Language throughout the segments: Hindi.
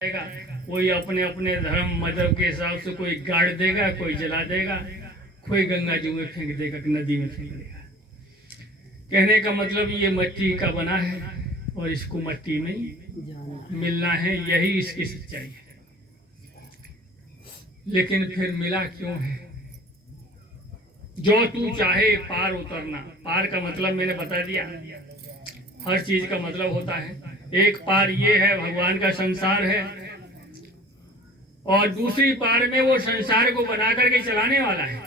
कोई अपने अपने धर्म मजहब के हिसाब से कोई गाड़ देगा, कोई जला देगा, कोई गंगा जी में फेंक देगा, नदी में फेंक देगा। कहने का मतलब ये मिट्टी का बना है और इसको मिट्टी में मिलना है, यही इसकी सच्चाई है। लेकिन फिर मिला क्यों है? जो तू चाहे पार उतरना। पार का मतलब मैंने बता दिया, हर चीज का मतलब होता है। एक पार ये है भगवान का संसार है, और दूसरी पार में वो संसार को बना करके चलाने वाला है,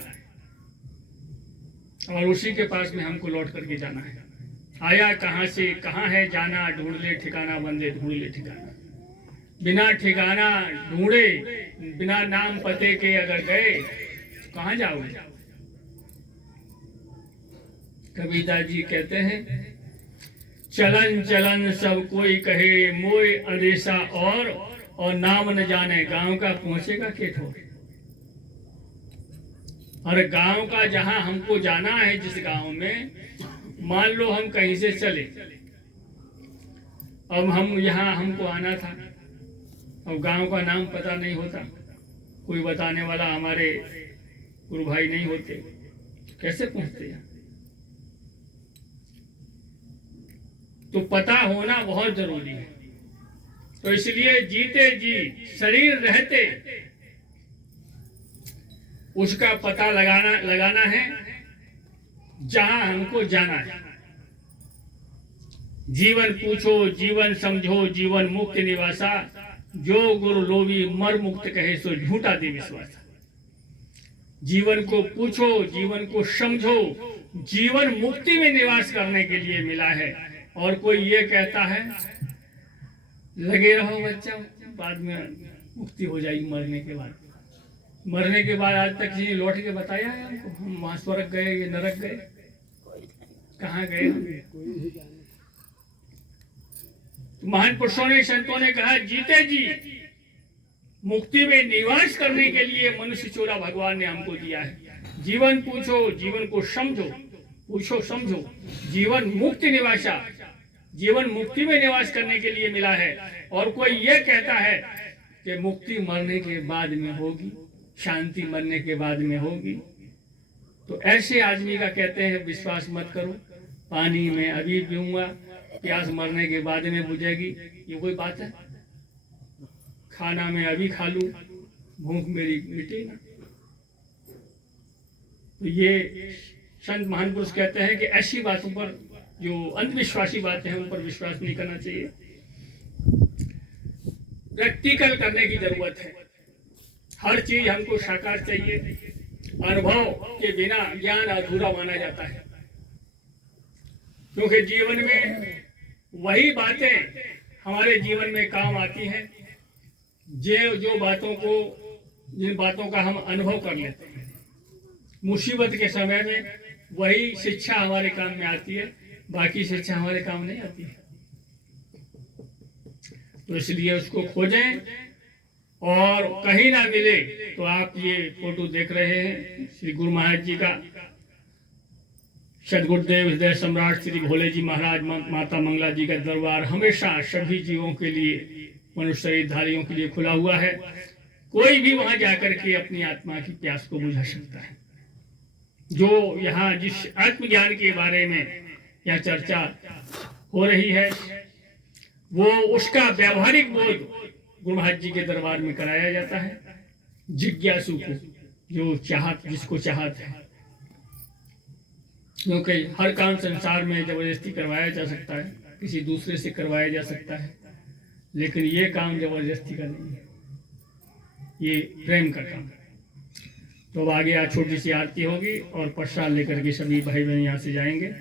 और उसी के पास में हमको लौट करके जाना है। आया कहाँ से कहाँ है जाना, ढूंढ ले ठिकाना बंदे, ढूंढ ले ठिकाना। बिना ठिकाना ढूंढे, बिना नाम पते के अगर गए तो कहाँ जाओगे? कबीरदास जी कहते हैं, चलन चलन सब कोई कहे, मोय अंदेशा और नाम न जाने, गांव का पहुंचेगा के ठोर। और गांव का जहां हमको जाना है, जिस गांव में मान लो हम कहीं से चले, अब हम यहाँ हमको आना था, अब गांव का नाम पता नहीं होता, कोई बताने वाला हमारे गुरु भाई नहीं होते, कैसे पहुंचते हैं? तो पता होना बहुत जरूरी है। तो इसलिए जीते जी शरीर रहते उसका पता लगाना है जहां हमको जाना है। जीवन पूछो जीवन समझो, जीवन मुक्त निवासा, जो गुरु लोभी मर मुक्त कहे सो झूठा दे विश्वासा। जीवन को पूछो, जीवन को समझो, जीवन मुक्ति में निवास करने के लिए मिला है। और कोई ये कहता है लगे रहो बच्चा, बाद में मुक्ति हो जाएगी मरने के बाद। मरने के बाद आज तक किसी ने लौट के बताया है हमको? हम वहां स्वर्ग गए या नरक गए, कहाँ गए? तो महान पुरुषों ने, संतों ने कहा, जीते जी मुक्ति में निवास करने के लिए मनुष्य चोला भगवान ने हमको दिया है। जीवन पूछो, जीवन को समझो, पूछो समझो, जीवन मुक्ति निवासा, जीवन मुक्ति में निवास करने के लिए मिला है। और कोई ये कहता है कि मुक्ति मरने के बाद में होगी, शांति मरने के बाद में होगी, तो ऐसे आदमी का कहते हैं विश्वास मत करो। पानी में अभी पीऊंगा, प्यास मरने के बाद में बुझेगी, ये कोई बात है? खाना में अभी खा लूं, भूख मेरी मिटेगी। तो ये संत महान पुरुष कहते हैं कि ऐसी बातों पर, जो अंधविश्वासी बातें हैं, उन पर विश्वास नहीं करना चाहिए। प्रैक्टिकल करने की जरूरत है। हर चीज हमको साकार चाहिए। अनुभव के बिना ज्ञान अधूरा माना जाता है, क्योंकि जीवन में वही बातें हमारे जीवन में काम आती हैं जो बातों को, जिन बातों का हम अनुभव कर लेते हैं। मुसीबत के समय में वही शिक्षा हमारे काम में आती है, बाकी शिक्षा हमारे काम नहीं आती है। तो इसलिए उसको खोजें, और कहीं ना मिले तो आप ये फोटो देख रहे हैं श्री गुरु महाराज जी का, सदगुरुदेव हृदय सम्राट श्री भोले जी महाराज, माता मंगला जी का दरबार हमेशा सभी जीवों के लिए, मनुष्य शरीरधारियों के लिए खुला हुआ है। कोई भी वहां जाकर के अपनी आत्मा की प्यास को बुझा सकता है। जो यहाँ जिस आत्मज्ञान के बारे में यह चर्चा हो रही है, वो उसका व्यवहारिक बोध गुरु महाराज जी के दरबार में कराया जाता है जिज्ञासु को, जो जिसको चाहत है। क्योंकि हर काम संसार में जबरदस्ती करवाया जा सकता है, किसी दूसरे से करवाया जा सकता है, लेकिन ये काम जबरदस्ती का नहीं है, ये प्रेम का काम है। तो अब आगे आज छोटी सी आरती होगी और प्रसाद लेकर के सभी भाई बहन यहाँ से जाएंगे।